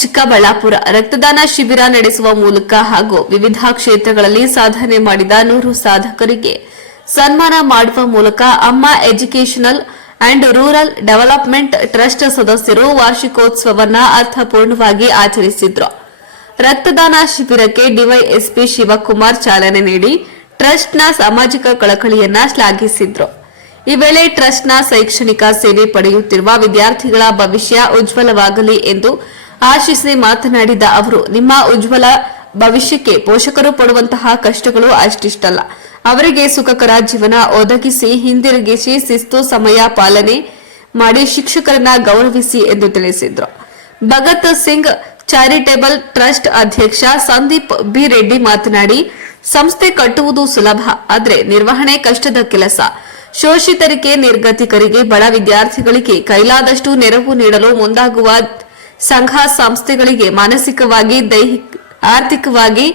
ಚಿಕ್ಕಬಳ್ಳಾಪುರ ರಕ್ತದಾನ ಶಿಬಿರ ನಡೆಸುವ ಮೂಲಕ ಹಾಗೂ ವಿವಿಧ ಕ್ಷೇತ್ರಗಳಲ್ಲಿ ಸಾಧನೆ ಮಾಡಿದ 100 ಸಾಧಕರಿಗೆ ಸನ್ಮಾನ ಮಾಡುವ ಮೂಲಕ ಅಮ್ಮ educational and rural development trust ಸದಸ್ಯರು ವಾರ್ಷಿಕೋತ್ಸವವನ್ನು ಅರ್ಥಪೂರ್ಣವಾಗಿ ಆಚರಿಸಿದರು. ರಕ್ತದಾನ ಶಿಬಿರಕ್ಕೆ ಡಿವೈಎಸ್ಪಿ ಶಿವಕುಮಾರ್ ಚಾಲನೆ ನೀಡಿ ಟ್ರಸ್ಟ್ನ ಸಾಮಾಜಿಕ ಕಳಕಳಿಯನ್ನ ಶ್ಲಾಘಿಸಿದರು. ಈ ವೇಳೆ ಟ್ರಸ್ಟ್ನ ಶೈಕ್ಷಣಿಕ ಸೇವೆ ಪಡೆಯುತ್ತಿರುವ ವಿದ್ಯಾರ್ಥಿಗಳ ಭವಿಷ್ಯ ಉಜ್ವಲವಾಗಲಿ ಎಂದು ಆಶಿಸಿ ಮಾತನಾಡಿದ ಅವರು, ನಿಮ್ಮ ಉಜ್ವಲ ಭವಿಷ್ಯಕ್ಕೆ ಪೋಷಕರು ಪಡುವಂತಹ ಕಷ್ಟಗಳು ಅಷ್ಟಿಷ್ಟಲ್ಲ. ಅವರಿಗೆ ಸುಖಕರ ಜೀವನ ಒದಗಿಸಿ ಹಿಂದಿರುಗಿಸಿ ಶಿಸ್ತು ಸಮಯ ಪಾಲನೆ ಮಾಡಿ ಶಿಕ್ಷಕರನ್ನ ಗೌರವಿಸಿ ಎಂದು ತಿಳಿಸಿದರು. ಭಗತ್ ಸಿಂಗ್ ಚಾರಿಟೇಬಲ್ ಟ್ರಸ್ಟ್ ಅಧ್ಯಕ್ಷ ಸಂದೀಪ್ ಬಿ ರೆಡ್ಡಿ ಮಾತನಾಡಿ, ಸಂಸ್ಥೆ ಕಟ್ಟುವುದು ಸುಲಭ, ಆದರೆ ನಿರ್ವಹಣೆ ಕಷ್ಟದ ಕೆಲಸ. ಶೋಷಿತರಿಗೆ, ನಿರ್ಗತಿಕರಿಗೆ, ಬಡ ವಿದ್ಯಾರ್ಥಿಗಳಿಗೆ ಕೈಲಾದಷ್ಟು ನೆರವು ನೀಡಲು ಮುಂದಾಗುವ ಸಂಘ ಸಂಸ್ಥೆಗಳಿಗೆ ಮಾನಸಿಕವಾಗಿ ಆರ್ಥಿಕವಾಗಿ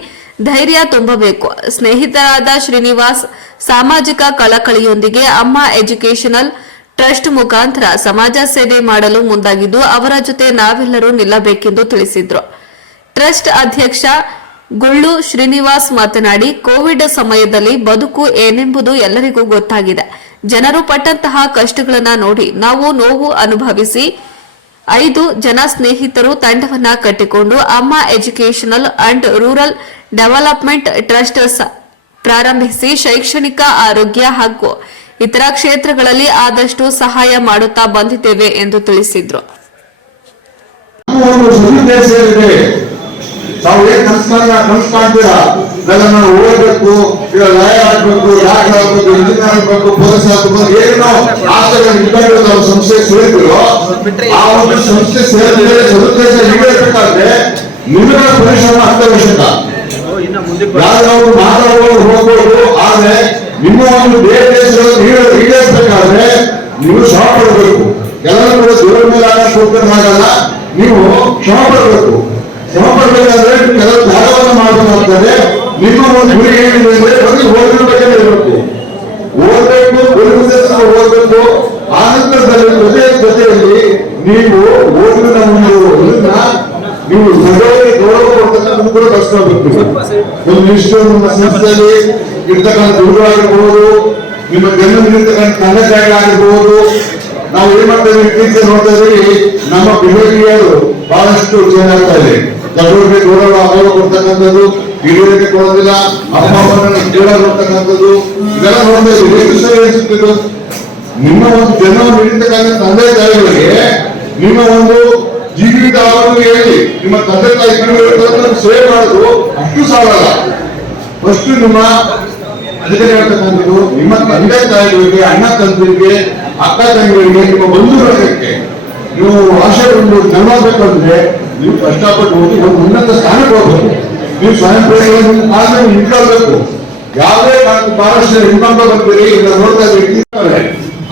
ಧೈರ್ಯ ತುಂಬಬೇಕು. ಸ್ನೇಹಿತರಾದ ಶ್ರೀನಿವಾಸ್ ಸಾಮಾಜಿಕ ಕಳಕಳಿಯೊಂದಿಗೆ ಅಮ್ಮ ಎಜುಕೇಷನಲ್ ಟ್ರಸ್ಟ್ ಮುಖಾಂತರ ಸಮಾಜ ಸೇವೆ ಮಾಡಲು ಮುಂದಾಗಿದ್ದು ಅವರ ಜೊತೆ ನಾವೆಲ್ಲರೂ ನಿಲ್ಲಬೇಕೆಂದು ತಿಳಿಸಿದರು. ಟ್ರಸ್ಟ್ ಅಧ್ಯಕ್ಷ ಗುಳ್ಳು ಶ್ರೀನಿವಾಸ್ ಮಾತನಾಡಿ, ಕೋವಿಡ್ ಸಮಯದಲ್ಲಿ ಬದುಕು ಏನೆಂಬುದು ಎಲ್ಲರಿಗೂ ಗೊತ್ತಾಗಿದೆ. ಜನರು ಪಟ್ಟಂತಹ ಕಷ್ಟಗಳನ್ನು ನೋಡಿ ನಾವು ನೋವು ಅನುಭವಿಸಿ 5 ಜನ ಸ್ನೇಹಿತರು ತಂಡವನ್ನ ಕಟ್ಟಿಕೊಂಡು ಅಮ್ಮ educational and rural development trust ಪ್ರಾರಂಭಿಸಿ ಶೈಕ್ಷಣಿಕ, ಆರೋಗ್ಯ ಹಾಗೂ ಇತರ ಕ್ಷೇತ್ರಗಳಲ್ಲಿ ಆದಷ್ಟು ಸಹಾಯ ಮಾಡುತ್ತಾ ಬಂದಿದ್ದೇವೆ ಎಂದು ತಿಳಿಸಿದರು. ನಾನು ಓದಬೇಕು, ಈಗ ಲಾಯರ್ ಆಗ್ಬೇಕು, ಡಾಕ್ಟರ್ ಆಗ್ಬೇಕು, ಇಂಜಿನಿಯರ್ ಆಗ್ಬೇಕು, ಪೊಲೀಸ್ ಆಗ್ಬೇಕು, ಏನೋ ಆಸೆಗಳು ಸಂಸ್ಥೆ ಸೇರಿದ್ರು. ಆ ಒಂದು ಸಂಸ್ಥೆ ಸೇರಿದ್ರೆ ಸದುದ್ದೇಶ ಈಡೇರಬೇಕಾದ್ರೆ ನಿಮ್ಗಳ ಪರಿಶ್ರಮ ಅತ್ಯವಶ್ಯಕ. ಯಾವ್ಯಾವ ಮಾತಾಡಬಹುದು ಹೋಗ್ಬೋದು, ಆದ್ರೆ ನಿಮ್ಮ ಒಂದು ದೇಶಗಳಲ್ಲಿ ಈಡೇರಬೇಕಾದ್ರೆ ನೀವು ಶ್ರಮ ಪಡಬೇಕು. ಎಲ್ಲರೂ ಕೂಡ ದೂರ ಮೇಲೆ ಆಗಲ್ಲ, ನೀವು ಶ್ರಮ ಪಡಬೇಕು. ಶ್ರಮ ಪಡಬೇಕಾದ್ರೆ ಕೆಲವು ತ್ಯಾಗವನ್ನು ಮಾಡಬೇಕಾಗ್ತದೆ. ನಿಮ್ಮ ಒಂದು ಗುರಿ ಏನಿದೆ ಅಂದ್ರೆ ಬರೀ ಓದಿನ ಬಗ್ಗೆ ಇರಬೇಕು, ಓದಬೇಕು, ಓದಬೇಕು. ಆನಂತರದಲ್ಲಿ ಜೊತೆಯಲ್ಲಿ ನೀವು ಓದಿನ ನೀವು ಸದೋಗಿ ಗೌರವ ಕೊಡ್ತಕ್ಕಂಥ ಕೂಡ ಕಲ್ಸ್ಕೊಳ್ಬೇಕು. ಒಂದಿಷ್ಟು ನಿಮ್ಮ ಸಂಸ್ಥೆಯಲ್ಲಿ ಇರ್ತಕ್ಕಂಥ ಗುರುಗಳಾಗಿರ್ಬೋದು, ನಿಮ್ಮ ಜನ್ಮದಲ್ಲಿರ್ತಕ್ಕಂಥ ತಂದೆ ತಾಯಿಗಳಾಗಿರ್ಬೋದು. ನಾವು ಏನ್ ಮಾಡ್ತೇವೆ, ಇತ್ತೀಚೆಗೆ ನೋಡ್ತಾ ಇದ್ದೀವಿ, ನಮ್ಮ ಬಿಹೇವಿಯರ್ ಬಹಳಷ್ಟು ಚೇಂಜ್ ಆಗ್ತಾ ಇದೆ. ದೊಡ್ಡವರಿಗೆ ಗೌರವ ಕೊಡ್ತಕ್ಕಂಥದ್ದು, ಹಿರಿಯರಿಗೆ ಕೊಡೋದಿಲ್ಲ, ಅಪ್ಪ ಅಮ್ಮನ ಜೀವನ ಕೊಡ್ತಕ್ಕಂಥದ್ದು, ಇದೆಲ್ಲ ನೋಡ್ತಾ ಇದ್ದೀವಿ. ಎಷ್ಟು ಸರಿ ಅನಿಸುತ್ತಿದ್ದು, ನಿಮ್ಮ ಒಂದು ಜನ್ಮ ನೀಡಿರ್ತಕ್ಕಂಥ ತಂದೆ ತಾಯಿಗಳಿಗೆ ನಿಮ್ಮ ಒಂದು ಜೀವಿತ ಹೇಳಿ ನಿಮ್ಮ ತಂದೆ ತಾಯಿ ಸೇವೆ ಮಾಡೋದು ಅಷ್ಟು ಸಾಲಲ್ಲ. ಫಸ್ಟ್ ನಿಮ್ಮ ಅದಕ್ಕೆ ಹೇಳ್ತಕ್ಕಂಥದ್ದು, ನಿಮ್ಮ ತಂದೆ ತಾಯಿಗಳಿಗೆ, ಅಣ್ಣ ತಂದೆಗೆ, ಅಕ್ಕ ತಂಗಿಗಳಿಗೆ, ನಿಮ್ಮ ಬಂಧು ಬಳಗಕ್ಕೆ ನೀವು ಆಶೆ ಒಂದು ಜನ್ಮ ಬೇಕಂದ್ರೆ ನೀವು ಕಷ್ಟಪಟ್ಟು ಹೋಗಿ ಒಂದು ಉನ್ನತ ಸ್ಥಾನಕ್ಕೆ ಹೋಗ್ಬೇಕು. ನೀವು ಸ್ವಯಂ ಪ್ರೇರಣೆ ನಿಂತ್ಕೊಳ್ಬೇಕು. ಯಾವುದೇ ಬಹಳಷ್ಟು ನಿಂತ್ಕೊಂಡ ಬರ್ತೀರಿ, ಈಗ ನೋಡ್ತಾ ಇದ್ದೀವಿ.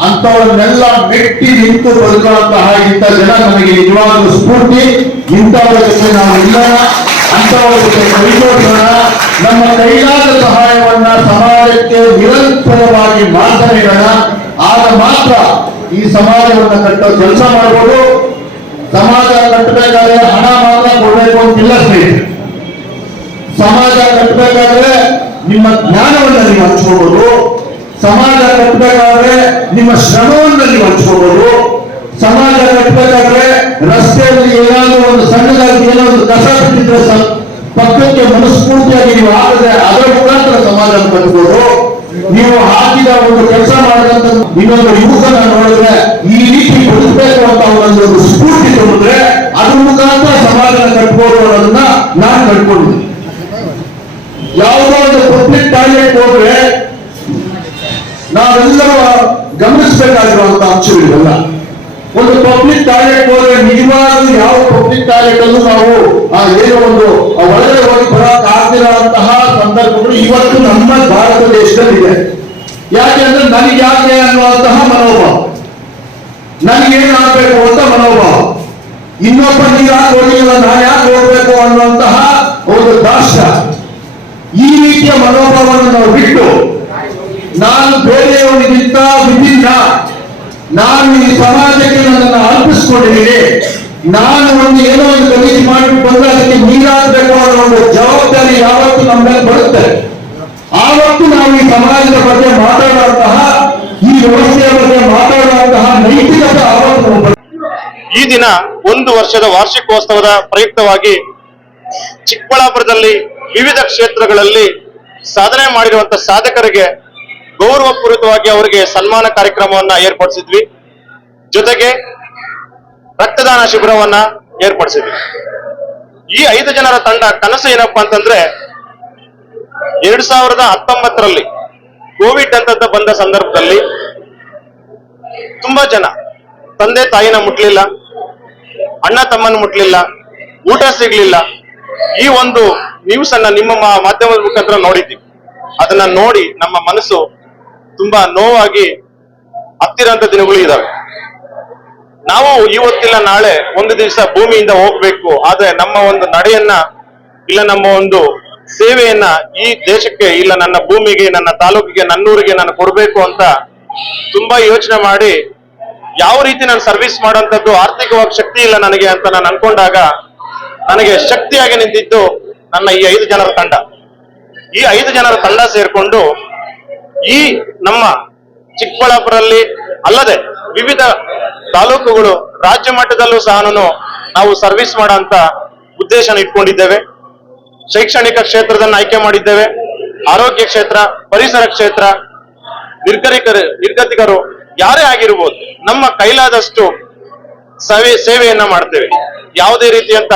ಅಂತವನ್ನೆಲ್ಲ ಮೆಟ್ಟಿ ನಿಂತು ಬದುಕುವಂತಹ ಇಂಥ ಜನ ನಮಗೆ ನಿಜವಾದ ಸ್ಫೂರ್ತಿ. ಇಂಥವರ ಜೊತೆ ನಾವು ಇಲ್ಲೋಣ, ಅಂತವರ ಜೊತೆ ಕೈಜೋಡಿಸೋಣ. ನಮ್ಮ ಕೈಲಾದ ಸಹಾಯವನ್ನ ಸಮಾಜಕ್ಕೆ ನಿರಂತರವಾಗಿ ಮಾತನಾಡೋಣ. ಆಗ ಮಾತ್ರ ಈ ಸಮಾಜವನ್ನು ಕಟ್ಟೋ ಕೆಲಸ ಮಾಡಬಹುದು. ಸಮಾಜ ಕಟ್ಟಬೇಕಾದ್ರೆ ಹಣ ಮಾತ್ರ ಕೊಡಬೇಕು ಅಂತಿಲ್ಲ ಸ್ನೇಹಿತರೆ. ಸಮಾಜ ಕಟ್ಟಬೇಕಾದ್ರೆ ನಿಮ್ಮ ಜ್ಞಾನವನ್ನು ನೀವು ಹಂಚ್ಕೋಬಹುದು. ಸಮಾಜ ಕಟ್ಟಬೇಕಾದ್ರೆ ನಿಮ್ಮ ಶ್ರಮವನ್ನು ನೀವು ಹಂಚ್ಕೋಬಹುದು. ಸಮಾಜ ಕಟ್ಟಬೇಕಾದ್ರೆ ರಸ್ತೆಯಲ್ಲಿ ಏನಾದರೂ ಒಂದು ಸಣ್ಣದಾಗಿ ಏನೋ ಒಂದು ಕಸ ಬಿಟ್ಟಿದ್ರೆ ಪಕ್ಕಕ್ಕೆ ಮನಸ್ಫೂರ್ತಿಯಾಗಿ ನೀವು ಆಗದೆ ಅದರ ಮುಖಾಂತರ ಸಮಾಜ ಕಟ್ಟಬಹುದು. ನೀವು ಹಾಕಿದ ಒಂದು ಕೆಲಸ ಮಾಡಿದಂತ ಇನ್ನೊಂದು ಯುವಕನ ನೋಡಿದ್ರೆ ಈ ರೀತಿ ಬದುಕಬೇಕು ಅಂತ ಒಂದು ಸ್ಫೂರ್ತಿ ತುಂಬಿದ್ರೆ ಅದ್ರ ಮುಖಾಂತರ ಸಮಾಜನ ಕಟ್ಬೋದು ಅನ್ನೋದನ್ನ ನಾನು ಕಟ್ಕೊಂಡಿದ್ದೀನಿ. ಯಾವುದೋ ಒಂದು ಪಬ್ಲಿಕ್ ಟಾಯ್ಲೆಟ್ ಹೋದ್ರೆ ನಾವೆಲ್ಲರೂ ಗಮನಿಸಬೇಕಾಗಿರುವಂತಹ ಅಂಶಗಳಿವೆಲ್ಲ. ಒಂದು ಪಬ್ಲಿಕ್ ಟಾಯ್ಲೆಟ್ ಹೋದ್ರೆ ನಿಜವಾಗ್ಲೂ ಯಾವ ಪಬ್ಲಿಕ್ ಟಾಯ್ಲೆಟ್ ಅಲ್ಲೂ ನಾವು ಏನೋ ಒಂದು ಒಳಗಡೆ ಹೋಗಿ ಬರೋಕ್ ಆಗ್ತಿರುವಂತಹ ಸಂದರ್ಭಗಳು ಇವತ್ತು ನಮ್ಮ ಭಾರತ ದೇಶದಲ್ಲಿ ಇದೆ. ಯಾಕೆಂದ್ರೆ ನನಗೆ ಯಾಕೆ ಅನ್ನುವಂತಹ ಮನೋಭಾವ, ನನಗೇನು ಆಗ್ಬೇಕು ಅಂತ ಮನೋಭಾವ, ಇನ್ನೊಬ್ಬ ನೀರು ಯಾಕೆ ಹೋಗಿಲ್ಲ ನಾನು ಯಾಕೆ ಹೋಗ್ಬೇಕು ಅನ್ನುವಂತಹ ಒಂದು ದಾಶ. ಈ ರೀತಿಯ ಮನೋಭಾವವನ್ನು ನಾವು ಬಿಟ್ಟು ನಾನು ಬೇರೆಯವರಿಗಿಂತ ವಿಭಿನ್ನ, ನಾನು ಈ ಸಮಾಜಕ್ಕೆ ನನ್ನನ್ನು ಅರ್ಪಿಸಿಕೊಂಡಿದ್ದೀನಿ, ನಾನು ಒಂದು ಏನೋ ಒಂದು ಗಲೀಜು ಮಾಡಿಬಿಟ್ಟು ಬಂದ್ರೆ ಅದಕ್ಕೆ ನೀರಾಗಬೇಕು ಅನ್ನೋ ಒಂದು ಜವಾಬ್ದಾರಿ ಯಾವತ್ತು ನಮ್ಮ ಮೇಲೆ ಬರುತ್ತೆ. ಆವತ್ತು ನಾವು ಈ ಸಮಾಜದ ಬಗ್ಗೆ ಮಾತಾಡುವಂತಹ, ಈ ವ್ಯವಸ್ಥೆಯ ಬಗ್ಗೆ ಮಾತಾಡುವಂತಹ ನೈತಿಕತೆ ಆವತ್ತು ಬರುತ್ತೆ. ಈ ದಿನ 1 ವರ್ಷದ ವಾರ್ಷಿಕೋತ್ಸವದ ಪ್ರಯುಕ್ತವಾಗಿ ಚಿಕ್ಕಬಳ್ಳಾಪುರದಲ್ಲಿ ವಿವಿಧ ಕ್ಷೇತ್ರಗಳಲ್ಲಿ ಸಾಧನೆ ಮಾಡಿರುವಂತಹ ಸಾಧಕರಿಗೆ ಗೌರವಪೂರಿತವಾಗಿ ಅವರಿಗೆ ಸನ್ಮಾನ ಕಾರ್ಯಕ್ರಮವನ್ನ ಏರ್ಪಡಿಸಿದ್ವಿ. ಜೊತೆಗೆ ರಕ್ತದಾನ ಶಿಬಿರವನ್ನ ಏರ್ಪಡಿಸಿದ್ವಿ. ಈ 5 ಜನರ ತಂಡ ಕನಸು ಏನಪ್ಪಾ ಅಂತಂದ್ರೆ 2019ರಲ್ಲಿ ಕೋವಿಡ್ ಅಂತ ಬಂದ ಸಂದರ್ಭದಲ್ಲಿ ತುಂಬಾ ಜನ ತಂದೆ ತಾಯಿನ ಮುಟ್ಲಿಲ್ಲ, ಅಣ್ಣ ತಮ್ಮನ ಮುಟ್ಲಿಲ್ಲ, ಊಟ ಸಿಗ್ಲಿಲ್ಲ. ಈ ಒಂದು ನ್ಯೂಸ್ ಅನ್ನ ನಿಮ್ಮ ಮಾಧ್ಯಮದ ಮುಖಾಂತರ ನೋಡಿದ್ದೀವಿ. ಅದನ್ನ ನೋಡಿ ನಮ್ಮ ಮನಸ್ಸು ತುಂಬಾ ನೋವಾಗಿ ಹತ್ತಿರಂತ ದಿನಗಳು ಇದಾವೆ. ನಾವು ಇವತ್ತಿಲ್ಲ ನಾಳೆ ಒಂದು ದಿವಸ ಭೂಮಿಯಿಂದ ಹೋಗ್ಬೇಕು, ಆದ್ರೆ ನಮ್ಮ ಒಂದು ನಡೆಯನ್ನ ಇಲ್ಲ ನಮ್ಮ ಒಂದು ಸೇವೆಯನ್ನ ಈ ದೇಶಕ್ಕೆ ಇಲ್ಲ ನನ್ನ ಭೂಮಿಗೆ, ನನ್ನ ತಾಲೂಕಿಗೆ, ನನ್ನೂರಿಗೆ ನಾನು ಕೊಡ್ಬೇಕು ಅಂತ ತುಂಬಾ ಯೋಚನೆ ಮಾಡಿ ಯಾವ ರೀತಿ ನಾನು ಸರ್ವಿಸ್ ಮಾಡೋಂಥದ್ದು ಆರ್ಥಿಕವಾಗಿ ಶಕ್ತಿ ಇಲ್ಲ ನನಗೆ ಅಂತ ನಾನು ಅನ್ಕೊಂಡಾಗ ನನಗೆ ಶಕ್ತಿಯಾಗಿ ನಿಂತಿದ್ದು ನನ್ನ ಈ 5 ಜನರ ತಂಡ. ಈ 5 ಜನರ ತಂಡ ಸೇರ್ಕೊಂಡು ಈ ನಮ್ಮ ಚಿಕ್ಕಬಳ್ಳಾಪುರಲ್ಲಿ ಅಲ್ಲದೆ ವಿವಿಧ ತಾಲೂಕುಗಳು, ರಾಜ್ಯ ಮಟ್ಟದಲ್ಲೂ ಸಹ ನಾವು ಸರ್ವಿಸ್ ಮಾಡೋಂತ ಉದ್ದೇಶನ ಇಟ್ಕೊಂಡಿದ್ದೇವೆ. ಶೈಕ್ಷಣಿಕ ಕ್ಷೇತ್ರದನ್ನ ಆಯ್ಕೆ ಮಾಡಿದ್ದೇವೆ. ಆರೋಗ್ಯ ಕ್ಷೇತ್ರ, ಪರಿಸರ ಕ್ಷೇತ್ರ, ನಿರ್ಗತಿಕರು ಯಾರೇ ಆಗಿರ್ಬೋದು, ನಮ್ಮ ಕೈಲಾದಷ್ಟು ಸೇವೆಯನ್ನ ಮಾಡ್ತೇವೆ. ಯಾವುದೇ ರೀತಿಯಂತ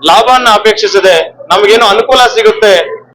ಲಾಭವನ್ನ ಅಪೇಕ್ಷಿಸದೆ ನಮಗೇನು ಅನುಕೂಲ ಸಿಗುತ್ತೆ